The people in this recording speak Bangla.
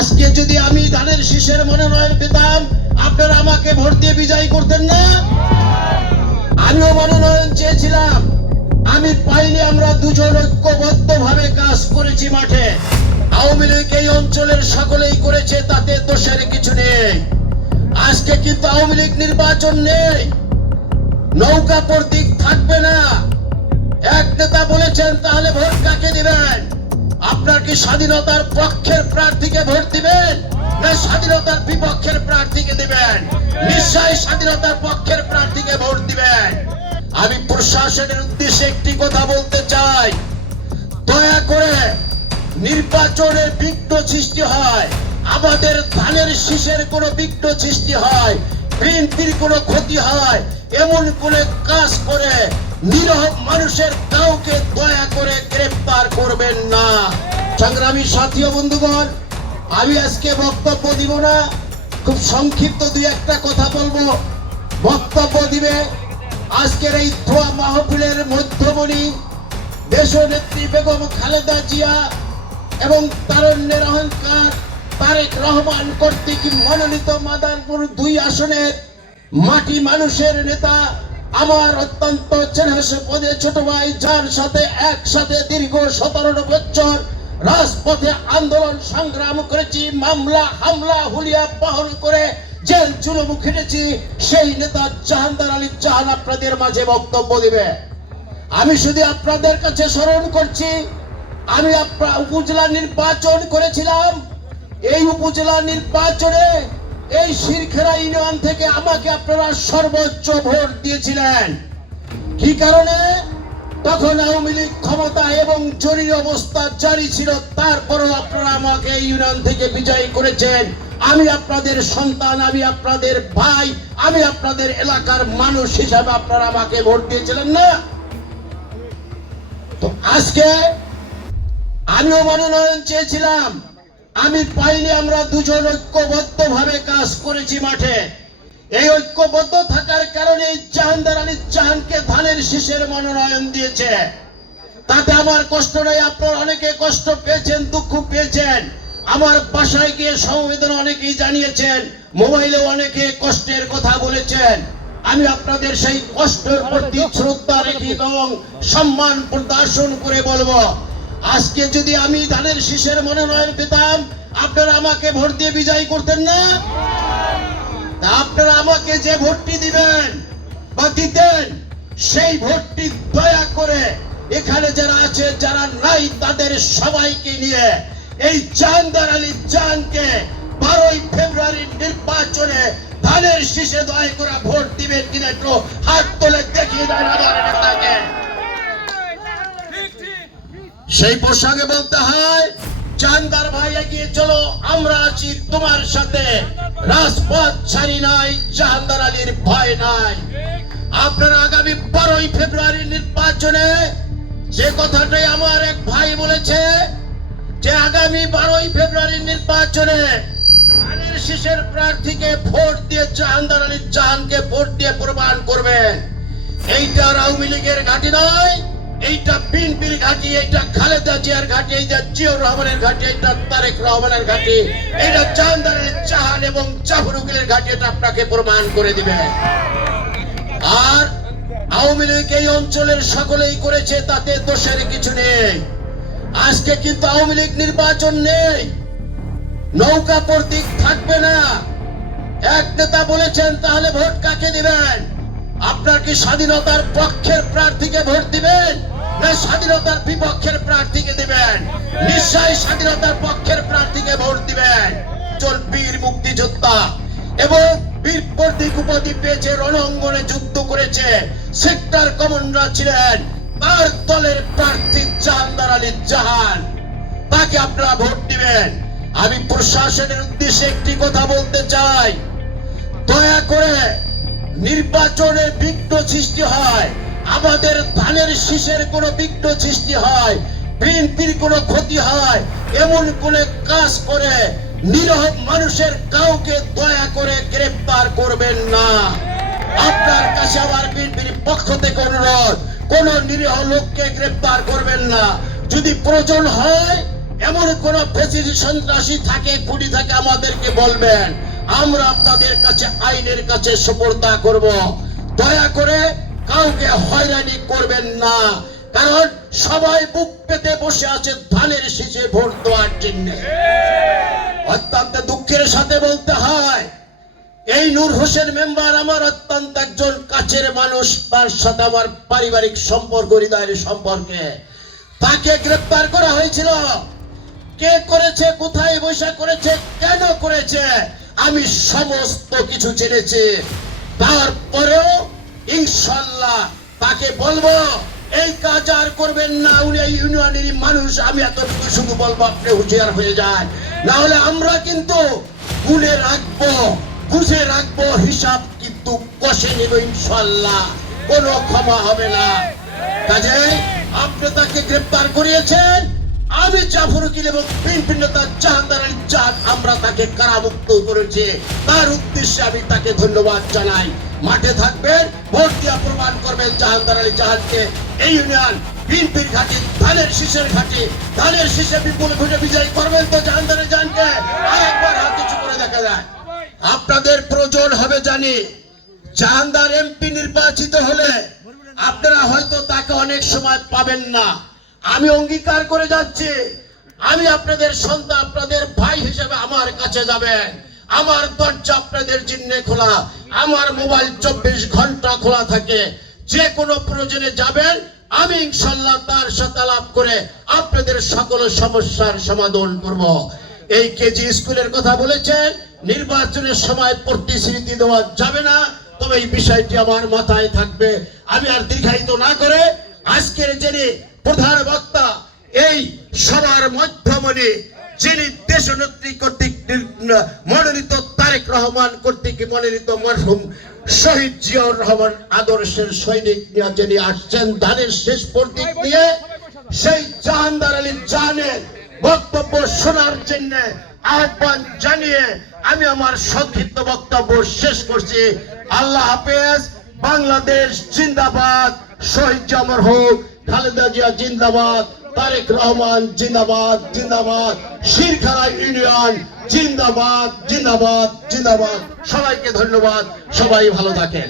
আজকে যদি আমি ধানের শীষের মনোনয়ন পেতাম, আপনারা আমাকে ভোট দিয়ে বিজয়ী করতেন না? আমিও মনোনয়ন চেয়েছিলাম, আমি পাইনি। আমরা দুজন ঐক্যবদ্ধ ভাবে কাজ করেছি মাঠে। আওয়ামী লীগ এই অঞ্চলের সকলেই করেছে, তাতে দোষের কিছু নেই। আজকে কিন্তু আওয়ামী লীগ নির্বাচন নেই, নৌকা প্রতীক থাকবে না। এক নেতা বলেছেন, তাহলে ভোট কাকে দিবেন? আপনার কি স্বাধীনতার পক্ষের প্রার্থীকে ভোট দিবেন না স্বাধীনতার বিপক্ষের প্রার্থীকে দিবেন? নিশ্চয়ই স্বাধীনতার পক্ষের প্রার্থীকে ভোট দিবেন। আমি প্রশাসনের উদ্দেশ্যে একটি কথা বলতে চাই, দয়া করে নির্বাচনের বিঘ্ন সৃষ্টি হয়, আমাদের ধানের শীষের কোনো বিঘ্ন সৃষ্টি হয়, বিএনপির কোনো ক্ষতি হয়, এমন কোন কাজ করে নিরহ মানুষের কাউকে দয়া করে গ্রেফতার করবেন না। সংগ্রামী সাথী ও বন্ধুগণ, আমি আজকে বক্তব্য দিব না, খুব সংক্ষিপ্ত দুই একটা কথা বলবো। বক্তব্য দিবে আজকের এই ধোয়া মাহফিলের মধ্যমণি দেশনেত্রী বেগম খালেদা জিয়া এবং তারুণ্যের অহংকার তারেক রহমান কর্তৃক মনোনীত মাদারপুর 2 আসনের মাটি মানুষের নেতা, আমার অত্যন্ত পদে ছোট ভাই, যার সাথে একসাথে দীর্ঘ 17 বছর রাজপথে আন্দোলন সংগ্রাম করেছি, মামলা হামলা হুলিয়া পাহর করে জেল জুলুম খেটেছি, সেই নেতা জাহানদার আলী জাহান আপনাদের মাঝে বক্তব্য দিবে। আমি শুধু আপনাদের কাছে স্মরণ করছি, আমি উপজেলা নির্বাচন করেছিলাম। এই উপজেলা নির্বাচনে এই শিরখেরা ইউনিয়ন থেকে আমাকে আপনারা সর্বোচ্চ ভোট দিয়েছিলেন। কি কারণে? তখন আওয়ামী লীগ ক্ষমতা এবং জরুরি অবস্থা জারি ছিল, তারপরও আপনারা আমাকে এই ইউনিয়ন থেকে বিজয়ী করেছেন। আমি আপনাদের সন্তান, আমি আপনাদের ভাই, আমি আপনাদের এলাকার মানুষ হিসাবে আপনারা আমাকে ভোট দিয়েছিলেন না? তো আজকে আমিও মনোনয়ন চেয়েছিলাম, আমি পাইনি। আমরা দুজন ঐক্যবদ্ধ ভাবে কাজ করেছি মাঠে। এই ঐক্যবদ্ধ থাকার কারণে জাহানদার আলী জাহানকে ধানের শীষের মনোনয়ন দিয়েছে। তাতে আমার কষ্ট নেই, আপনারা অনেকে কষ্ট পেয়েছেন, দুঃখ পেয়েছেন। আমার বাসায় গিয়ে সমবেদনা অনেকেই জানিয়েছেন, মোবাইলেও অনেকে কষ্টের কথা বলেছেন। আমি আপনাদের সেই কষ্টের প্রতি শ্রদ্ধা রেখে এবং সম্মান প্রদর্শন করে বলবো, আজকে যদি আমি ধানের শীষের মনোনয়ন পেতাম, আপনারা আমাকে ভোট দিয়ে বিজয়ী করতেন না? আপনারা আমাকে যে ভোটটি দিবেন বা দিতেন, সেই ভোটটি দয়া করে এখানে যারা আছে যারা নাই তাদের সবাইকে নিয়ে এই জাহানদার আলী জাহানকে 12ই ফেব্রুয়ারির নির্বাচনে ধানের শীষে দয়া করে ভোট দিবেন কিনা একটু হাত তুলে দেখিয়ে দেন আমার নেতাকে। সেই পোশাকে বলতে হয়, জাহানদার ভাই এগিয়ে চলো, আমরা আছি তোমার সাথে, রাজপথ ছাড়ি নাই, জাহানদার আলীর ভয় নাই। আপনারা আগামী 12ই ফেব্রুয়ারি নির্বাচনে যে কথাটাই আমার এক ভাই বলেছে যে আগামী 12ই ফেব্রুয়ারি নির্বাচনে ধানের শীষের প্রার্থীকে ভোট দিয়ে জাহানদার আলী জাহানকে ভোট দিয়ে প্রমাণ করবেন। এইটা আওয়ামী লীগের ঘাঁটি নয়, এইটা বিএনপির ঘাঁটি, এইটা খালেদা জিয়ার ঘাঁটি, এইটা জিয়াউর রহমানের ঘাঁটি, এইটা তারেক রহমানের ঘাঁটি, এইটা জাহানদার আলী জাহান এবং জাফর উকিলের ঘাঁটি। এটা আপনাকে প্রমাণ করে দিবে। আর আওয়ামী লীগ এই অঞ্চলের সকলেই করেছে, তাতে দোষের কিছু নেই। আজকে কিন্তু আওয়ামী লীগ নির্বাচন নেই, নৌকা প্রতীক থাকবে না। এক নেতা বলেছেন, তাহলে ভোট কাকে দিবেন? আপনার কি স্বাধীনতার পক্ষের প্রার্থীকে ভোট দিবেন না স্বাধীনতার বিপক্ষের প্রার্থীকে দিবেন? নিশ্চয়ই স্বাধীনতার পক্ষের প্রার্থীকে ভোট দিবেন। বীর মুক্তিযোদ্ধা এবং বীর প্রতীক উপাধি পেয়েছে, রণাঙ্গনে যুদ্ধ করেছে, সেক্টর কমান্ডার ছিলেন, তার দলের প্রার্থী জাহানদার আলী জাহান, তাকে আপনারা ভোট দিবেন। আমি প্রশাসনের উদ্দেশ্যে একটি কথা বলতে চাই, দয়া করে নির্বাচনে বিঘ্ন সৃষ্টি হয়, আমাদের ধানের শীষের কোনো বিঘ্ন সৃষ্টি হয়, বিএনপির কোনো ক্ষতি হয়, এমন কোন কাজ করে নিরহ মানুষের কাউকে দয়া করে গ্রেফতার করবেন না। আপনার কাছে আমার বিএনপির পক্ষ থেকে অনুরোধ, কোন নিরীহ লোককে গ্রেফতার করবেন না। যদি প্রয়োজন হয় এমন কোন ফ্যাসিস্ট সন্ত্রাসী থাকে, খুনি থাকে, আমাদেরকে বলবেন, আমরা আপনাদের কাছে আইনের কাছে সুপর্দা করব। দয়া করে কাউকে হয়রানি করবেন না, কারণ সবাই বুক পেতে বসে আছে ধানের শীষে ভোট দেওয়ার জন্য। অত্যন্ত দুঃখের সাথে বলতে হয়, এই নূর হোসেন মেম্বার আমার অত্যন্ত একজন কাছের মানুষ, তার সাথে আমার পারিবারিক সম্পর্ক, হৃদয়ের সম্পর্কে। তাকে গ্রেফতার করা হয়েছিল। কে করেছে, কোথায় বসে করেছে, কেন করেছে, আমি সমস্ত কিছু জেনেছি। তারপরেও ইনশাল্লাহ তাকে বলবো এই কাজ আর করবেন না। উনি এই ইউনিয়নের মানুষ, আমি এতটুকু শুধু বলবো আপনি হুঁশিয়ার হয়ে যান, না হলে আমরা কিন্তু গুনে রাখবো, বুঝে রাখবো, হিসাব কিন্তু কষে নেব ইনশাল্লাহ, কোনো ক্ষমা হবে না। কাজে আপনি তাকে গ্রেফতার করিয়েছেন, আমি জাফর উকিল এবং বিএনপি নেতা জাহাঙ্গীর আলী জাহান আমরা তাকে কারামুক্ত করেছি, তার উদ্দেশ্যে আমি তাকে ধন্যবাদ জানাই। মাঠে থাকবেন, ভোট দিয়া প্রমাণ করবেন জাহাঙ্গীর আলী জাহানকে এই ইউনিয়ন বিএনপির ঘাঁটি, ধানের শীষের ঘাঁটি, ধানের শীষে বিপুল ভোটে বিজয়ী করবেন তো জাহাঙ্গীর আলী জাহানকে। আরেকবার হাত উঁচু করে দেখা যায়। আপনাদের প্রয়োজন হবে জানি, জাহাঙ্গীর এমপি নির্বাচিত হলে আপনারা হয়তো তাকে অনেক সময় পাবেন না। আমি অঙ্গীকার করে যাচ্ছি, আমি আপনাদের সন্তান, আপনাদের ভাই হিসেবে আমার কাছে যাবেন, আমার দরজা আপনাদের জন্য খোলা, আমার মোবাইল 24 ঘন্টা খোলা থাকে। যে কোনো প্রয়োজনে যাবেন, আমি ইনশাল্লাহ তার সাথে আলাপ করে আপনাদের সকল সমস্যার সমাধান করব। এই কেজি স্কুলের কথা বলেছেন, নির্বাচনের সময় প্রতিশ্রুতি দেওয়া যাবে না, তবে এই বিষয়টি আমার মাথায় থাকবে। আমি আর দীর্ঘায়িত না করে আজকের যিনি প্রধান বক্তা, এই সবার মধ্যমণি, যিনি দেশনেত্রী কর্তৃক মনোনীত, তারেক রহমান কর্তৃক মনোনীত মরহুম শহীদ জিয়াউর রহমান আদর্শের সৈনিক নিয়ে যিনি আসছেন ধানের শেষ প্রতীক নিয়ে, সেই জাহাঙ্গীর আলী জাহানের বক্তব্য শোনার জন্য আহ্বান জানিয়ে আমি আমার সংক্ষিপ্ত বক্তব্য শেষ করছি। আল্লাহ হাফেজ। বাংলাদেশ জিন্দাবাদ। শহীদ জামর হোক। খালেদা জিয়া জিন্দাবাদ। তারেক রহমান জিন্দাবাদ জিন্দাবাদ। শিরখানা ইউনিয়ন জিন্দাবাদ জিন্দাবাদ জিন্দাবাদ। সবাইকে ধন্যবাদ। সবাই ভালো থাকেন।